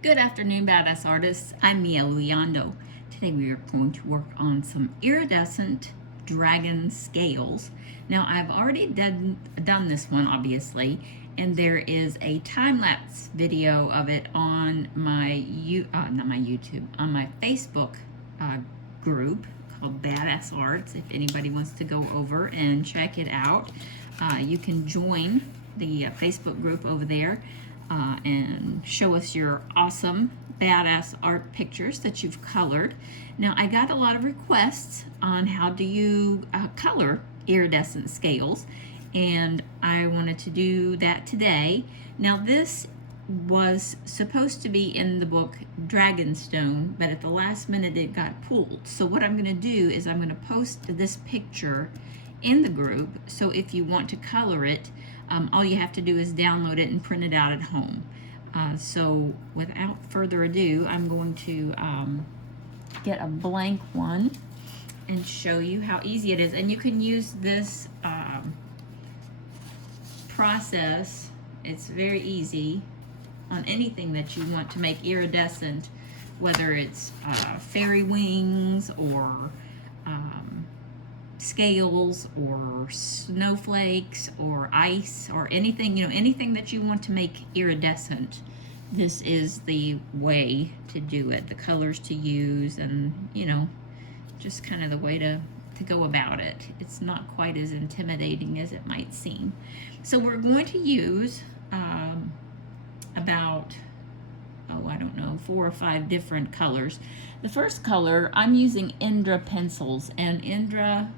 Good afternoon, badass artists. I'm Mia Luyando. Today we are going to work on some iridescent dragon scales. Now I've already done this one, obviously, and there is a time-lapse video of it on my not my YouTube, on my Facebook group called Badass Arts. If anybody wants to go over and check it out, you can join the Facebook group over there. And show us your awesome badass art pictures that you've colored. Now I got a lot of requests on how do you color iridescent scales, and I wanted to do that today. Now this was supposed to be in the book Dragonstone, but at the last minute it got pulled. So what I'm going to do is I'm going to post this picture in the group, so if you want to color it, all you have to do is download it and print it out at home. So without further ado, I'm going to get a blank one and show you how easy it is. And you can use this process, it's very easy, on anything that you want to make iridescent, whether it's fairy wings or scales or snowflakes or ice or anything, anything that you want to make iridescent. This is the way to do it, the colors to use, and just kind of the way to go about it. It's not quite as intimidating as it might seem. So we're going to use about, I don't know, 4 or 5 different colors. The first color, I'm using Indra pencils, and Indra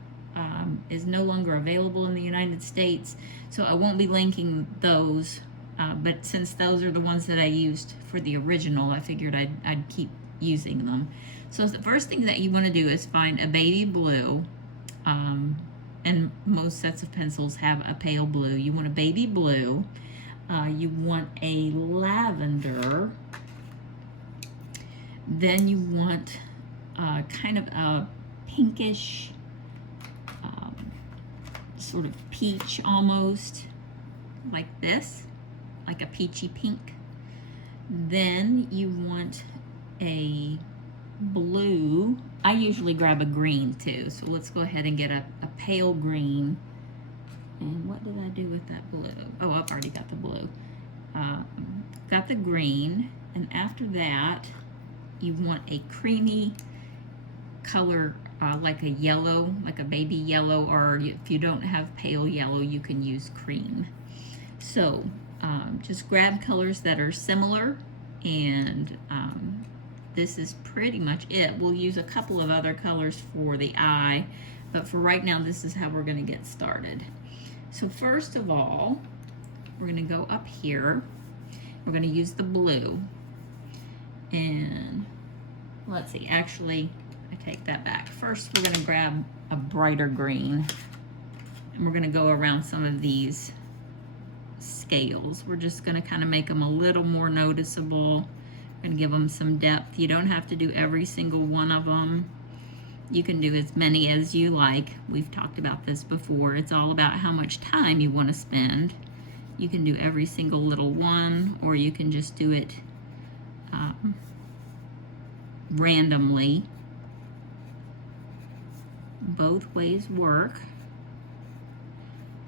is no longer available in the United States, so I won't be linking those, but since those are the ones that I used for the original, I figured I'd keep using them. So the first thing that you want to do is find a baby blue, and most sets of pencils have a pale blue. You want a baby blue, you want a lavender, then you want kind of a pinkish, sort of peach almost, like this, like a peachy pink. Then you want a blue. I usually grab a green too, so let's go ahead and get a pale green. And what did I do with that blue? Oh, I've already got the blue. Got the green, and after that you want a creamy color, like a yellow, like a baby yellow, or if you don't have pale yellow, you can use cream. So just grab colors that are similar, and this is pretty much it. We'll use a couple of other colors for the eye, but for right now, this is how we're going to get started. So first of all, we're going to go up here. We're going to use the blue, and let's see, actually, I take that back. First, we're going to grab a brighter green, and we're going to go around some of these scales. We're just going to kind of make them a little more noticeable. We're going to give them some depth. You don't have to do every single one of them. You can do as many as you like. We've talked about this before. It's all about how much time you want to spend. You can do every single little one, or you can just do it randomly. Both ways work,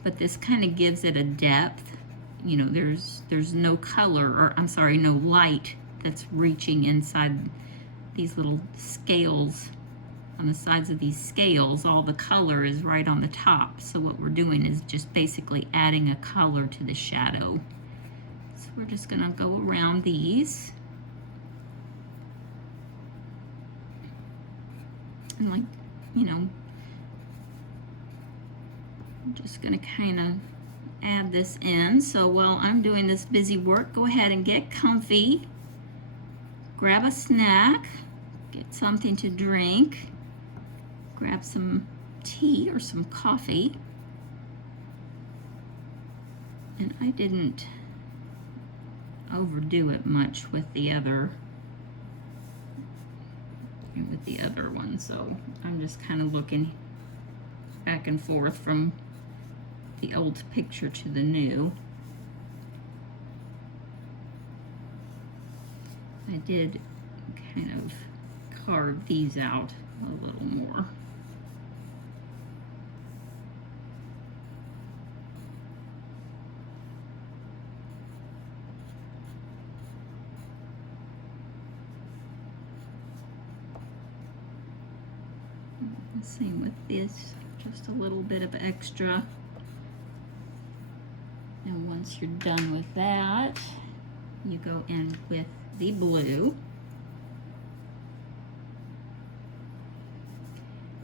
but this kind of gives it a depth. There's no color, or I'm sorry, no light that's reaching inside these little scales. On the sides of these scales, all the color is right on the top. So what we're doing is just basically adding a color to the shadow. So we're just gonna go around these. And I'm just gonna kind of add this in. So while I'm doing this busy work, go ahead and get comfy, grab a snack, get something to drink, grab some tea or some coffee. And I didn't overdo it much with the other one, so I'm just kind of looking back and forth from the old picture to the new. I did kind of carve these out a little more. Same with this, just a little bit of extra. And once you're done with that, you go in with the blue.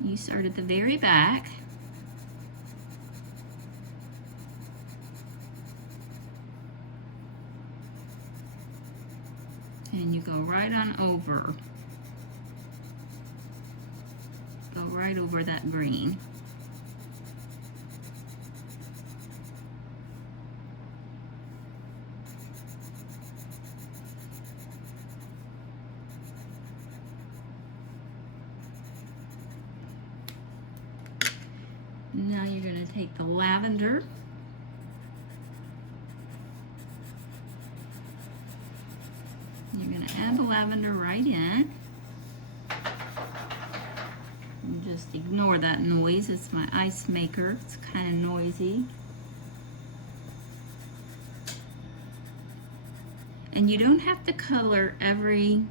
You start at the very back. And you go right on over. Go right over that green. Now you're going to take the lavender. You're going to add the lavender right in. And just ignore that noise. It's my ice maker. It's kind of noisy. And you don't have to color every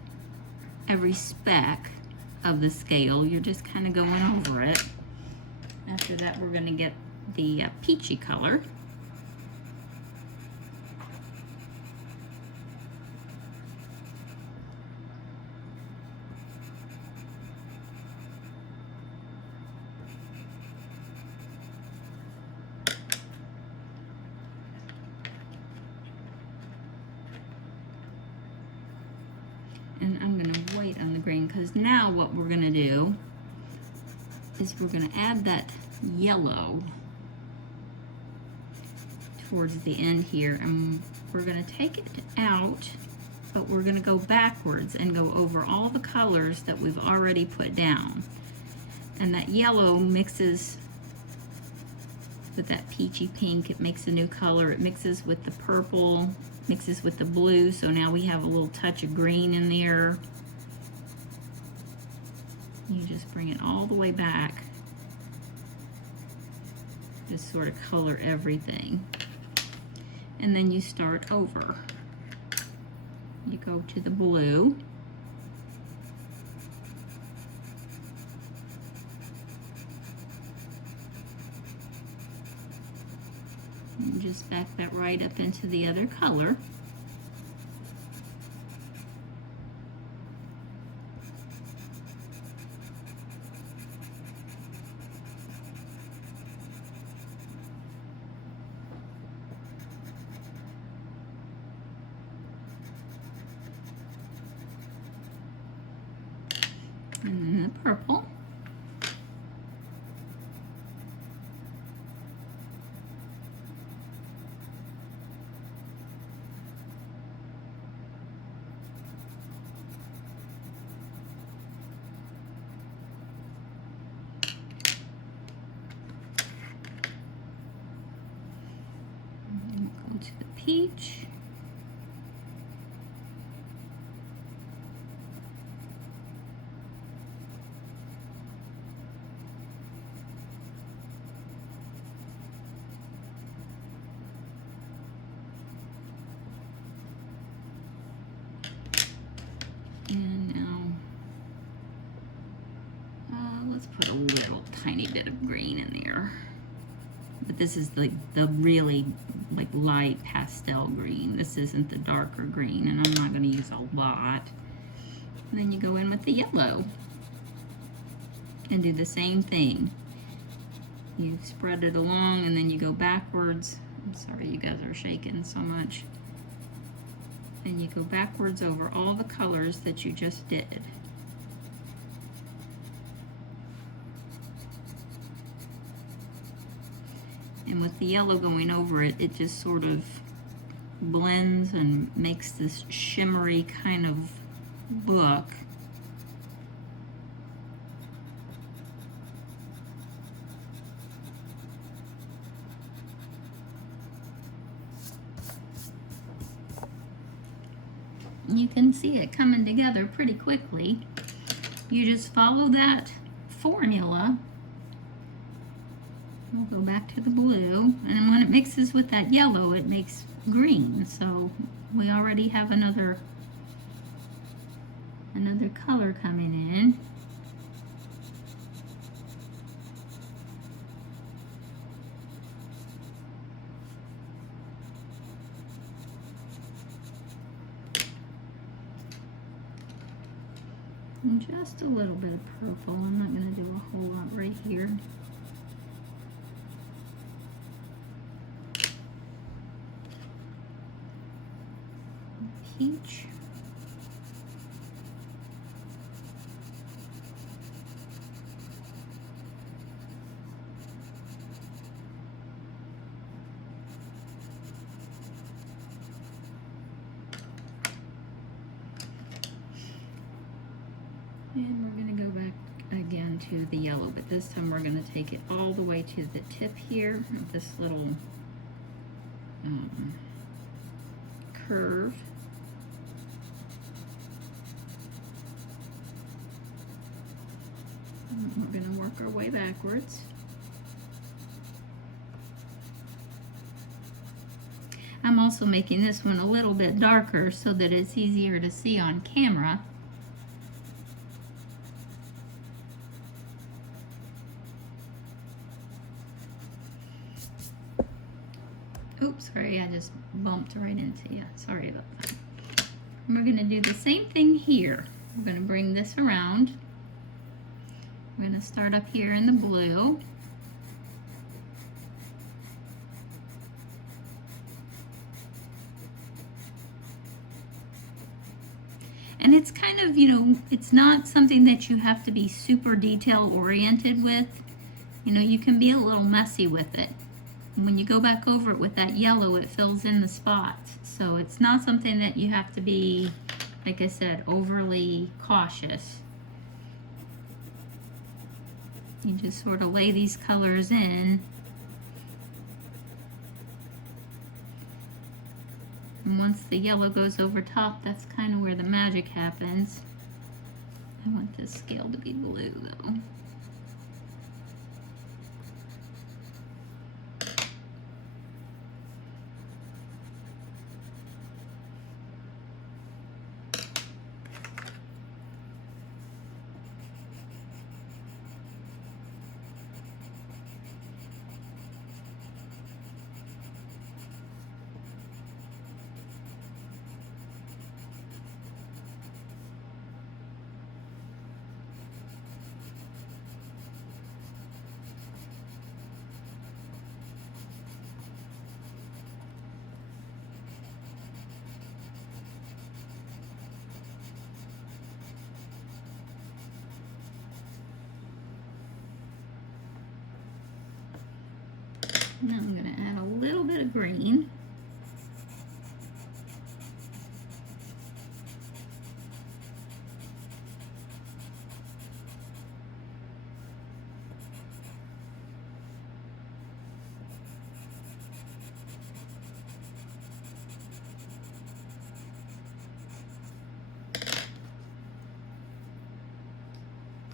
speck of the scale. You're just kind of going over it. After that, we're going to get the peachy color. And I'm going to wait on the green because now what we're going to do is we're going to add that yellow towards the end here, and we're going to take it out, but we're going to go backwards and go over all the colors that we've already put down. And that yellow mixes with that peachy pink. It makes a new color. It mixes with the purple, mixes with the blue, so now we have a little touch of green in there. You just bring it all the way back. Just sort of color everything. And then you start over. You go to the blue. And just back that right up into the other color. And then the purple. And then we'll go to the peach. And now, let's put a little tiny bit of green in there. But this is the really like light pastel green. This isn't the darker green, and I'm not going to use a lot. And then you go in with the yellow and do the same thing. You spread it along, and then you go backwards. I'm sorry you guys are shaking so much. And you go backwards over all the colors that you just did. And with the yellow going over it, it just sort of blends and makes this shimmery kind of look. You can see it coming together pretty quickly. You just follow that formula. We'll go back to the blue, and when it mixes with that yellow, it makes green. So we already have another color coming in. And just a little bit of purple. I'm not going to do a whole lot right here. Peach. And we're going to go back again to the yellow, but this time we're going to take it all the way to the tip here of this little curve. And we're going to work our way backwards. I'm also making this one a little bit darker so that it's easier to see on camera. Oops, sorry, I just bumped right into you. Sorry about that. And we're going to do the same thing here. We're going to bring this around. We're going to start up here in the blue. And it's kind of, you know, it's not something that you have to be super detail oriented with. You know, you can be a little messy with it. And when you go back over it with that yellow, it fills in the spots. So it's not something that you have to be, like I said, overly cautious. You just sort of lay these colors in. And once the yellow goes over top, that's kind of where the magic happens. I want this scale to be blue though. Now I'm going to add a little bit of green.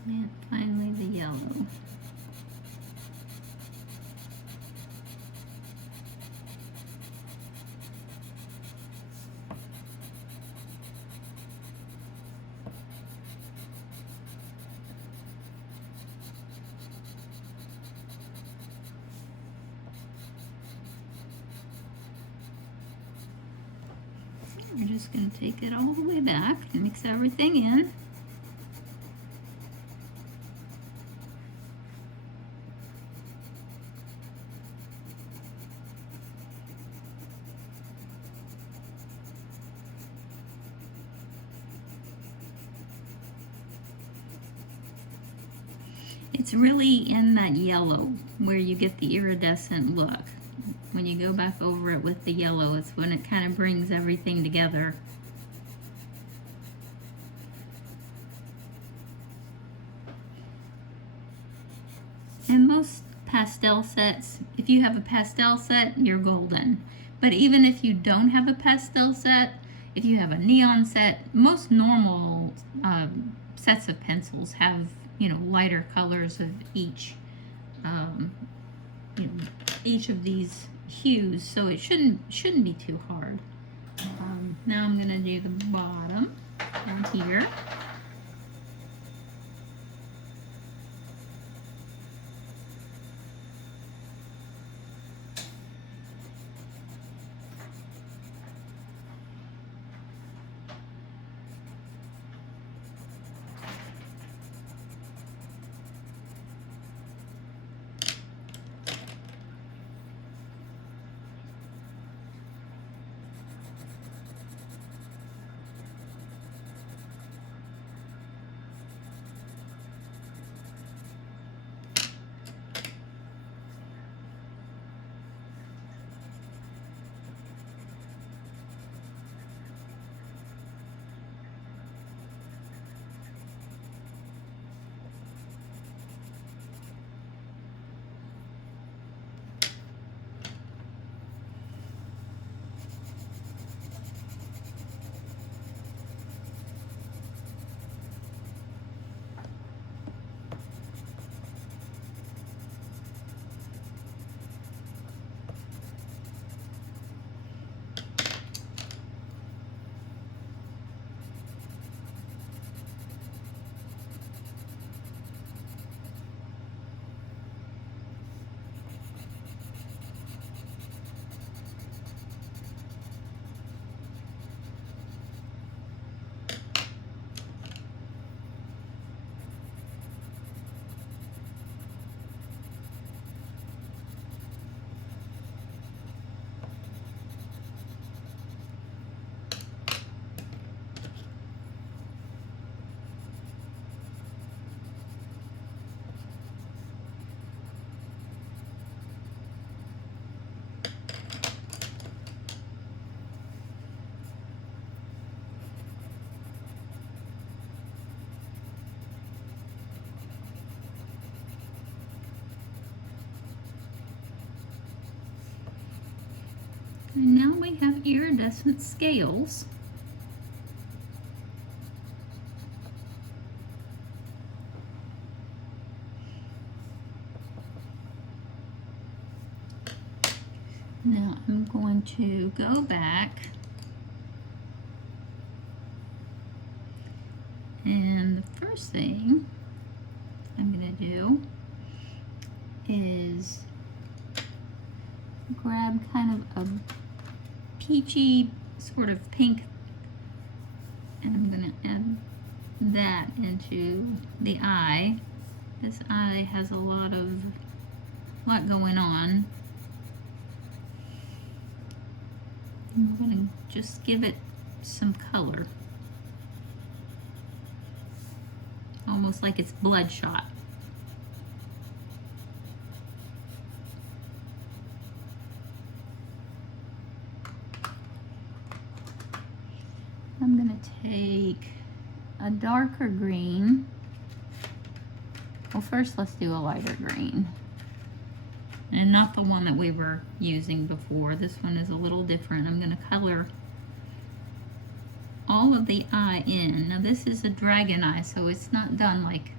And finally the yellow. We're just going to take it all the way back and mix everything in. It's really in that yellow where you get the iridescent look. When you go back over it with the yellow, it's when it kind of brings everything together. And most pastel sets, if you have a pastel set, you're golden. But even if you don't have a pastel set, if you have a neon set, most normal sets of pencils have, you know, lighter colors of each, you know, each of these hues, so it shouldn't be too hard. Now I'm gonna do the bottom down here. And now we have iridescent scales. Now I'm going to go back and the first thing I'm going to do is grab kind of a peachy sort of pink, and I'm going to add that into the eye. This eye has a lot going on. I'm going to just give it some color, almost like it's bloodshot. I'm going to take a darker green. Well, first let's do a lighter green. And not the one that we were using before. This one is a little different. I'm going to color all of the eye in. Now this is a dragon eye, so it's not done like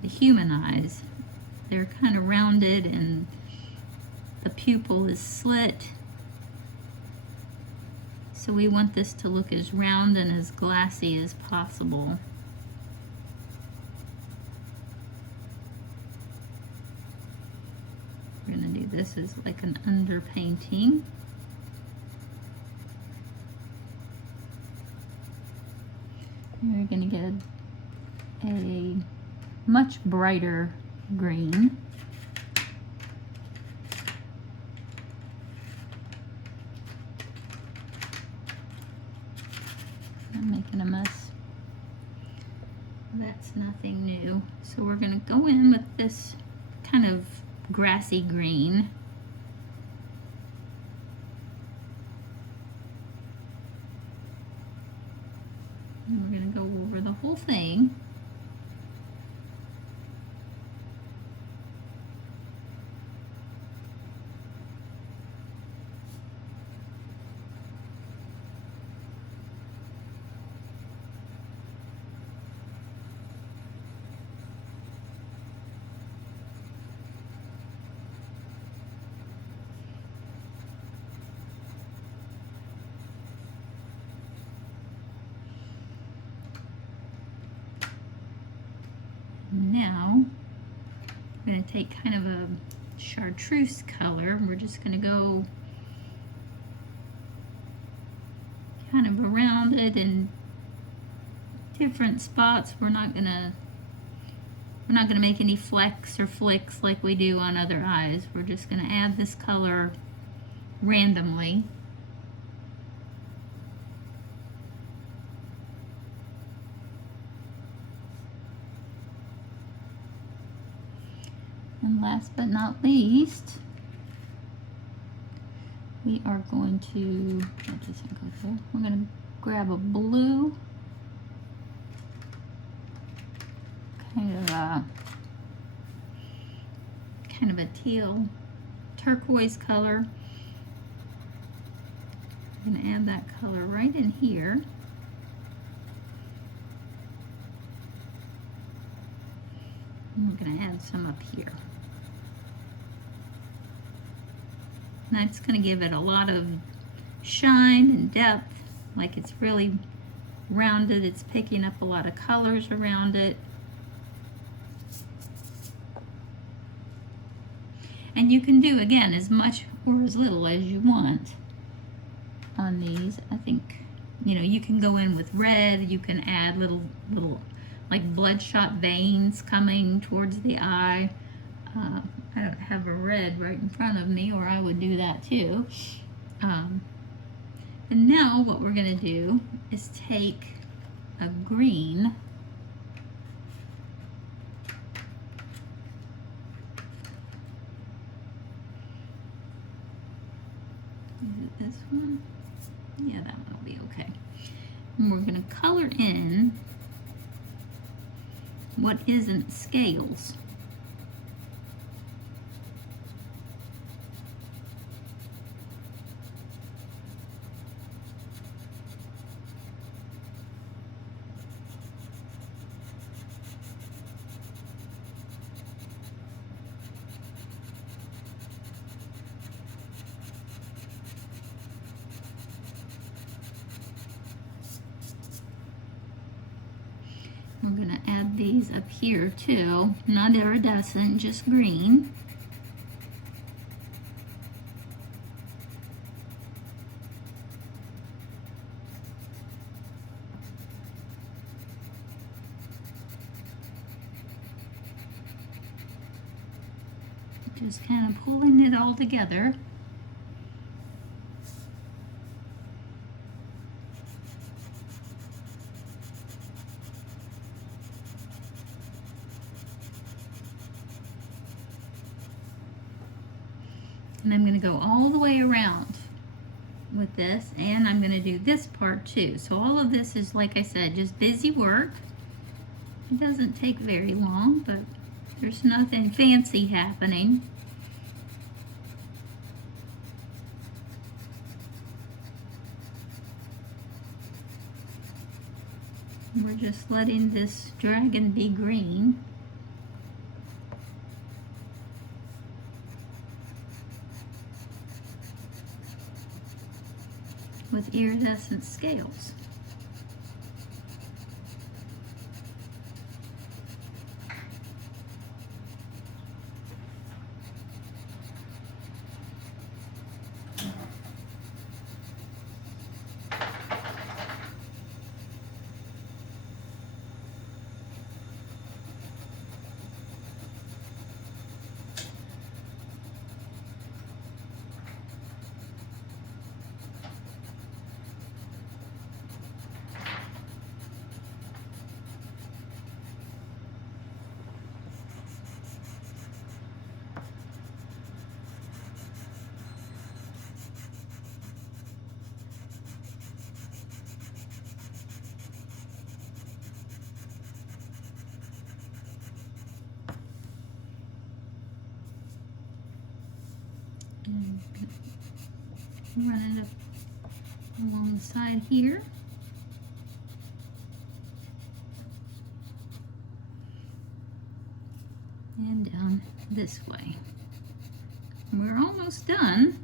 the human eyes. They're kind of rounded and the pupil is slit. So we want this to look as round and as glassy as possible. We're going to do this as like an underpainting. We're going to get a much brighter green. I'm making a mess. That's nothing new. So we're going to go in with this kind of grassy green. And we're going to go over the whole thing. now I'm going to take kind of a chartreuse color. We're just going to go kind of around it in different spots. We're not going to make any flecks or flicks like we do on other eyes. We're just going to add this color randomly. And last but not least, we are going to, that doesn't go there. We're going to grab a blue, kind of a teal turquoise color. I'm going to add that color right in here. And we're going to add some up here. That's going to give it a lot of shine and depth, like it's really rounded. It's picking up a lot of colors around it. And you can do, again, as much or as little as you want on these. I think, you know, you can go in with red. You can add little like bloodshot veins coming towards the eye. I don't have a red right in front of me, or I would do that too. And now what we're going to do is take a green, is it this one? Yeah, that one will be okay. And we're going to color in what isn't scales. We're going to add these up here too, not iridescent, just green. Just kind of pulling it all together. And I'm going to go all the way around with this, and I'm going to do this part too. So all of this is, like I said, just busy work. It doesn't take very long, but there's nothing fancy happening. We're just letting this dragon be green. With iridescent scales. And run it up along the side here. And down this way. We're almost done.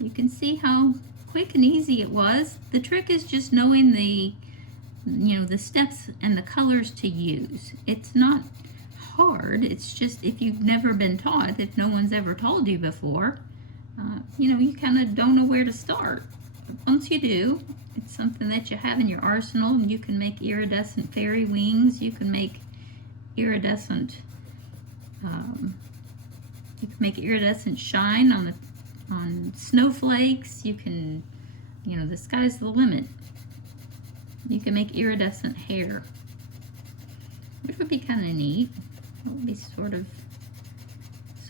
You can see how quick and easy it was. The trick is just knowing the you know, the steps and the colors to use. It's not hard. It's just if you've never been taught, if no one's ever told you before, you know, you kind of don't know where to start. But once you do, it's something that you have in your arsenal, and you can make iridescent fairy wings. You can make iridescent shine on snowflakes. You can, you know, the sky's the limit. You can make iridescent hair, which would be kind of neat. That would be sort of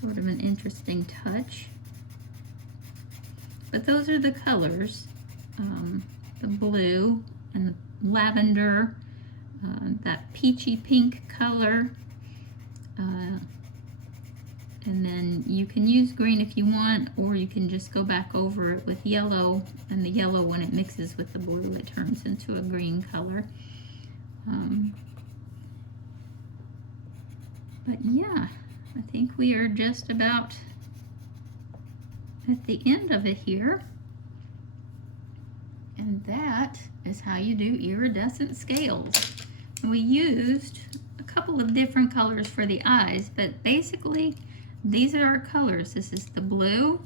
an interesting touch. But those are the colors, the blue and the lavender, that peachy pink color, and then you can use green if you want, or you can just go back over it with yellow, and the yellow, when it mixes with the blue, it turns into a green color. But yeah, I think we are just about at the end of it here. And that is how you do iridescent scales. We used a couple of different colors for the eyes, but basically these are our colors. This is the blue,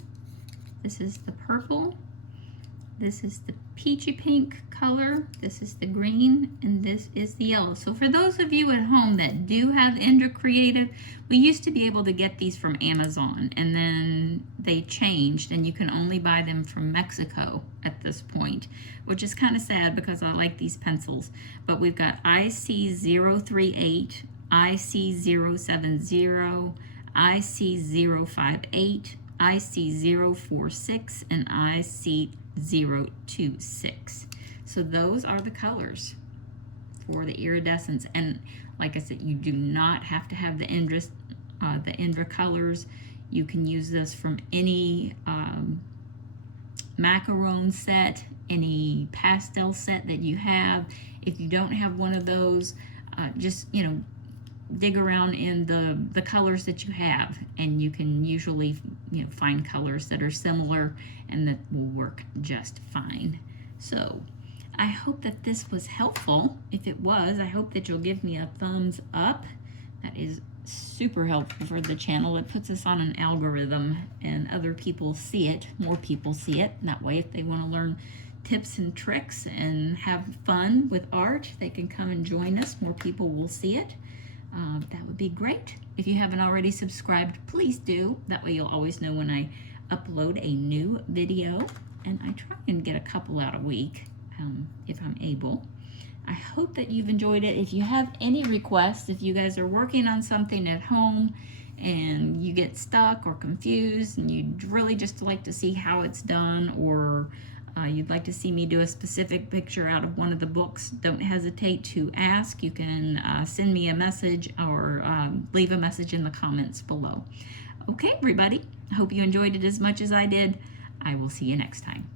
this is the purple, this is the peachy pink color, this is the green, and this is the yellow. So for those of you at home that do have Indra Creative, we used to be able to get these from Amazon, and then they changed, and you can only buy them from Mexico at this point, which is kind of sad because I like these pencils. But we've got IC038, IC070, IC058, IC046, and IC026. So those are the colors for the iridescence. And like I said, you do not have to have the Indra colors. You can use this from any macaron set, any pastel set that you have. If you don't have one of those, just, you know, dig around in the colors that you have, and you can usually, you know, find colors that are similar and that will work just fine. So I hope that this was helpful. If it was, I hope that you'll give me a thumbs up. That is super helpful for the channel. It puts us on an algorithm, and other people see it, more people see it. That way, if they want to learn tips and tricks and have fun with art, they can come and join us. More people will see it. That would be great. If you haven't already subscribed, please do. That way you'll always know when I upload a new video. And I try and get a couple out a week if I'm able. I hope that you've enjoyed it. If you have any requests, if you guys are working on something at home and you get stuck or confused and you'd really just like to see how it's done, or you'd like to see me do a specific picture out of one of the books, don't hesitate to ask. You can send me a message or leave a message in the comments below. Okay, everybody, I hope you enjoyed it as much as I did. I will see you next time.